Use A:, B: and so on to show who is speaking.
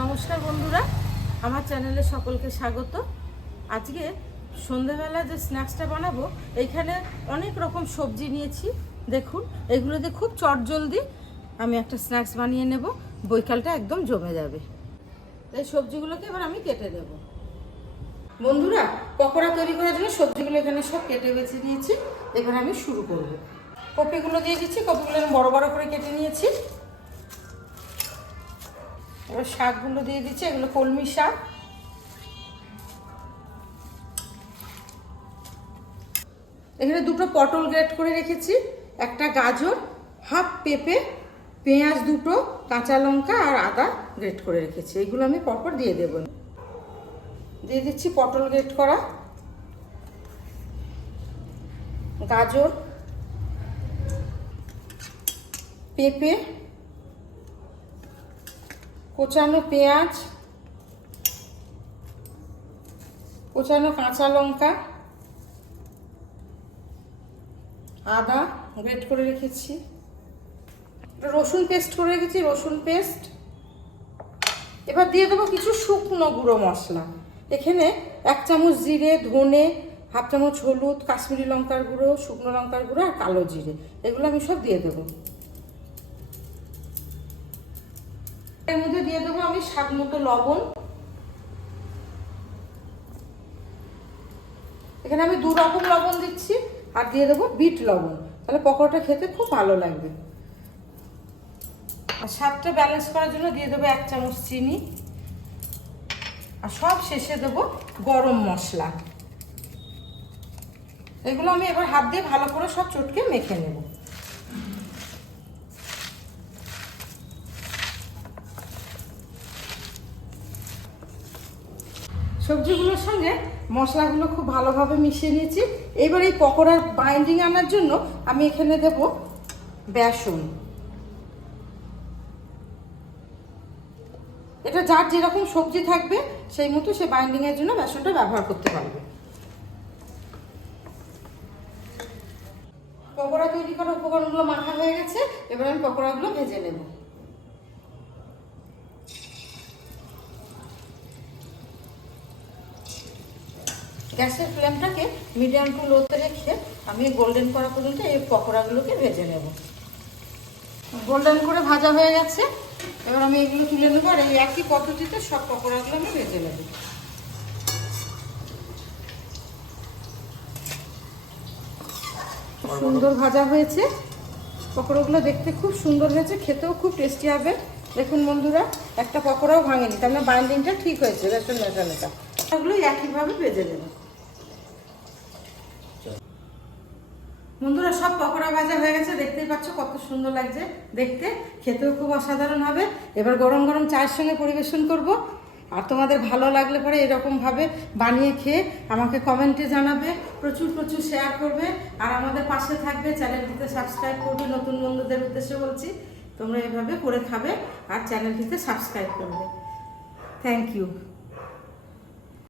A: নমস্কার বন্ধুরা, আমার চ্যানেলে সকলকে স্বাগত। আজকে সন্ধেবেলা যে স্ন্যাক্সটা বানাবো এইখানে অনেক রকম সবজি নিয়েছি। দেখুন, এগুলো দিয়ে খুব চটজলদি আমি একটা স্ন্যাক্স বানিয়ে নেব, বৈকালটা একদম জমে যাবে। এই সবজিগুলোকে এবার আমি কেটে নেব। বন্ধুরা, পকোড়া তৈরি করার জন্য সবজিগুলো এখানে সব কেটে বেছে নিয়েছি। এবার আমি শুরু করব। কপিগুলো দিয়ে দিচ্ছি, কপিগুলো আমি বড় বড় করে কেটে নিয়েছি। এবার শাকগুলো দিয়ে দিচ্ছি, এগুলো কলমি শাক। এখানে দুটো পটল গ্রেট করে রেখেছি, একটা গাজর, হাফ পেঁপে, পেঁয়াজ দুটো, কাঁচা লঙ্কা আর আদা গ্রেট করে রেখেছি। এগুলো আমি পরপর দিয়ে দেবো। দিয়ে দিচ্ছি পটল গ্রেট করা। গাজর, পেঁপে কোচানো পেঁয়াজ, কোচানো কাঁচা লঙ্কা, আদা গ্রেট করে রেখেছি। রসুন পেস্ট করে রেখেছি, রসুন পেস্ট। এবার দিয়ে দেবো কিছু শুকনো গুঁড়ো মশলা। এখানে এক চামচ জিরে, ধনে, হাফ চামচ হলুদ, কাশ্মীরি লঙ্কার গুঁড়ো, শুকনো লঙ্কার গুঁড়ো আর কালো জিরে। এগুলো আমি সব দিয়ে দেবো। দিয়ে দেবো আমি স্বাদ মতো লবণ। এখানে আমি দু রকম লবণ দিচ্ছি, আর দিয়ে দেবো বিট লবণ। তাহলে পকোড়াটা খেতে খুব ভালো লাগবে। আর স্বাদটা ব্যালেন্স করার জন্য দিয়ে দেবো এক চামচ চিনি। আর সব শেষে দেবো গরম মশলা। এগুলো আমি এবার হাত দিয়ে ভালো করে সব চটকে মেখে নেব। সবজিগুলোর সঙ্গে মশলাগুলো খুব ভালোভাবে মিশিয়ে নিয়েছি। এবার এই পকোড়ার বাইন্ডিং আনার জন্য আমি এখানে দেব বেসন। এটা যার যেরকম সবজি থাকবে, সেই মতো সে বাইন্ডিংয়ের জন্য বেসনটা ব্যবহার করতে পারবে। পকোড়া তৈরি করার উপকরণগুলো মাখা হয়ে গেছে, এবার আমি পকোড়াগুলো ভেজে নেব। গ্যাসের ফ্লেমটাকে মিডিয়াম টু লোতে রেখে আমি গোল্ডেন করা পর্যন্ত এই পকোড়াগুলোকে ভেজে নেব। গোল্ডেন করে ভাজা হয়ে গেছে। এবার আমি এগুলো তুলে নেব আর এই একই পদ্ধতিতে সব পকোড়াগুলো আমি ভেজে নেব। সুন্দর ভাজা হয়েছে। পকোড়াগুলো দেখতে খুব সুন্দর হয়েছে খেতেও খুব টেস্টি হবে। দেখুন বন্ধুরা একটা পকোড়াও ভাঙেনি। তার মানে বাইন্ডিংটা ঠিক হয়েছে বেসন মেশানোটা। ওগুলো একইভাবে ভেজে নেব। বন্ধুরা, সব পকোড়া ভাজা হয়ে গেছে। দেখতেই পাচ্ছ কত সুন্দর লাগছে। দেখতে খেতেও খুব অসাধারণ হবে। এবার গরম গরম চায়ের সঙ্গে পরিবেশন করব। আর তোমাদের ভালো লাগলে পরে এরকমভাবে বানিয়ে খেয়ে আমাকে কমেন্টে জানাবে, প্রচুর প্রচুর শেয়ার করবে। আর আমাদের পাশে থাকবে, চ্যানেলটিতে সাবস্ক্রাইব করবে, নতুন বন্ধুদের উদ্দেশ্যে বলছি। তোমরা এভাবে করে খাবে আর চ্যানেলটিতে সাবস্ক্রাইব করবে। Thank you